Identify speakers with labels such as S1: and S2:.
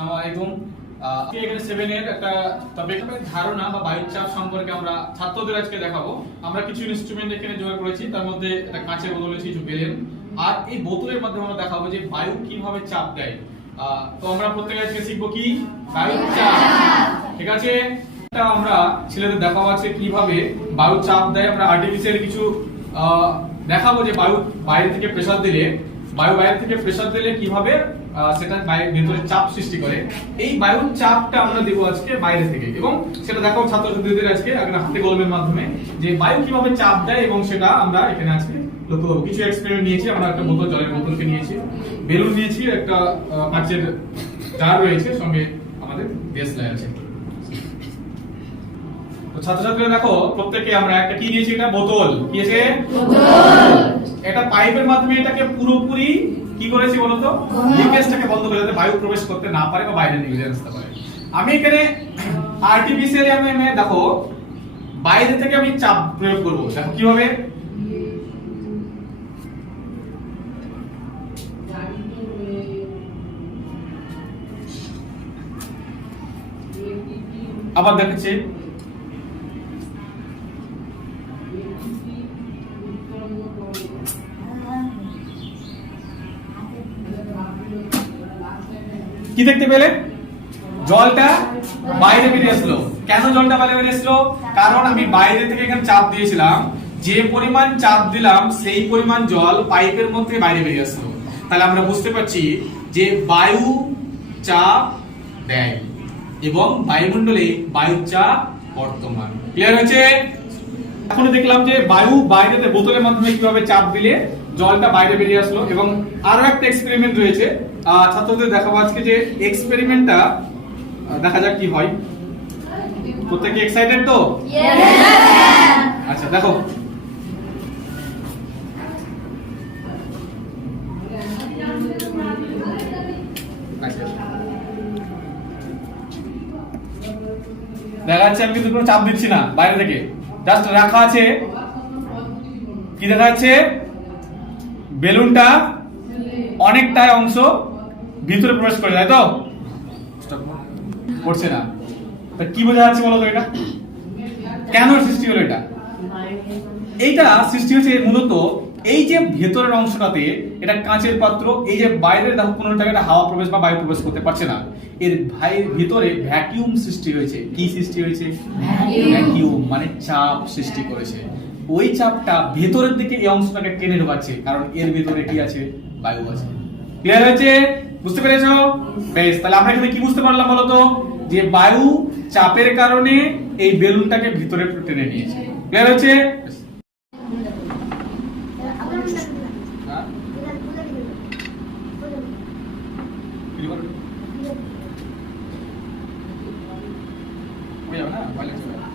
S1: আজকে এখানে সেভেন একটা ধারণা বা বায়ুর চাপ সম্পর্কে আমরা ছাত্রদের আজকে দেখাবো। আমরা কিছু ইনস্ট্রুমেন্ট এখানে করেছি, তার মধ্যে একটা কাঁচের কিছু আর এই বোতলের মাধ্যমে আমরা দেখাবো যে বায়ু কীভাবে চাপ দেয়। তো আমরা আজকে শিখব কি? বায়ুর চাপ। ঠিক আছে? আমরা ছেলেদের আছে কীভাবে বায়ু চাপ দেয়। আমরা আর্টিফিশিয়াল কিছু দেখাবো যে বায়ু বাইরে থেকে প্রেসার দিলে বায়ু বাইরে থেকে প্রেসার দিলে কীভাবে সেটা বাইরে ভেতরে চাপ সৃষ্টি করে, এই বায়ুর চাপটা আমরা দেবো আজকে বাইরে থেকে। এবং সেটা দেখাবো ছাত্রছাত্রীদের আজকে হাতে কলমের মাধ্যমে, যে বায়ু কীভাবে চাপ দেয় এবং সেটা আমরা এখানে আজকে লক্ষ্য করব। কিছু এক্সপেরিমেন্ট নিয়েছি, আমরা একটা বোতল, জলের বোতলকে নিয়েছি, বেলুন নিয়েছি, একটা কাঁচের জার রয়েছে, সঙ্গে আমাদের লাইন আছে। ছাত্রছাত্রীরা দেখো প্রত্যেকে আমরা একটা কি নিয়েছি এটা? বোতল। কি আছে? এটা পাইপের মাধ্যমে এটাকে পুরোপুরি কি করেছি বলতো লিকেজটাকে বন্ধ করে যাতে বায়ু প্রবেশ করতে না পারে বা বাইরে নিয়ে আসতে পারে। আমি এখানে আর্টিফিশিয়ালি আমি দেখো বাইরে থেকে আমি চাপ প্রয়োগ করব। দেখো কীভাবে? আবার দেখাচ্ছি। কি দেখতে পেলে? জলটা বাইরে বেরিয়ে আসলো। কেন জলটা বাইরে বেরিয়ে আসলো? কারণ আমি বাইরে থেকে এখানে চাপ দিয়েছিলাম। যে পরিমাণ চাপ দিলাম, সেই পরিমাণ জল পাইপের মধ্যে বাইরে বেরিয়ে আসলো। তাহলে আমরা বুঝতে পারছি যে বায়ু চাপ দেয় এবং বায়ুমণ্ডলে বায়ুর চাপ বর্তমান। ক্লিয়ার হয়েছে? এখন দেখলাম যে বায়ু বাইরেতে বোতলের মাধ্যমে কীভাবে চাপ দিলে জলটা বাইরে বেরিয়ে আসলো এবং আরও একটা এক্সপেরিমেন্ট রয়েছে। ছাত্রদের দেখাবো আজকে যে এক্সপেরিমেন্টটা দেখা যাক কি হয়। প্রত্যেকে এক্সাইটেড তো? আচ্ছা দেখো। আচ্ছা। দেখা যাচ্ছে আমি কিন্তু কোনো চাপ দিচ্ছি না বাইরে থেকে। জাস্ট রাখা আছে। কি দেখা যাচ্ছে বেলুনটা অনেকটাই অংশ ভিতরে প্রবেশ করে, তাই তো? করছে না। তা কি বোঝা যাচ্ছে বলো তো এটা? কেন সৃষ্টি হলো এটা? এইটা সৃষ্টি হয়েছে মূলত এই যে ভেতরের অংশটাতে এটা কাঁচের পাত্র এই যে বাইরের দেখো কোনো জায়গায় হাওয়া প্রবেশ বা বায়ু প্রবেশ করতে পারছে না। এর ভাইয়ের ভিতরে ভ্যাকিউম সৃষ্টি হয়েছে। কি সৃষ্টি হয়েছে? ভ্যাকিউম মানে চাপ সৃষ্টি করেছে। ওই চাপটা ভেতরের দিকে এই অংশটাকে টেনে ঢোকাচ্ছে কারণ এর ভিতরে কি আছে? বায়ু আছে। ক্লিয়ার হয়েছে? বুঝতে পেরেছ? বেশ তাহলে আমরা এখানে কি বুঝতে পারলাম বলতো? যে বায়ু চাপের কারণে এই বেলুনটাকে ভিতরে টেনে নিয়েছে। ক্লিয়ার হয়েছে? বলো?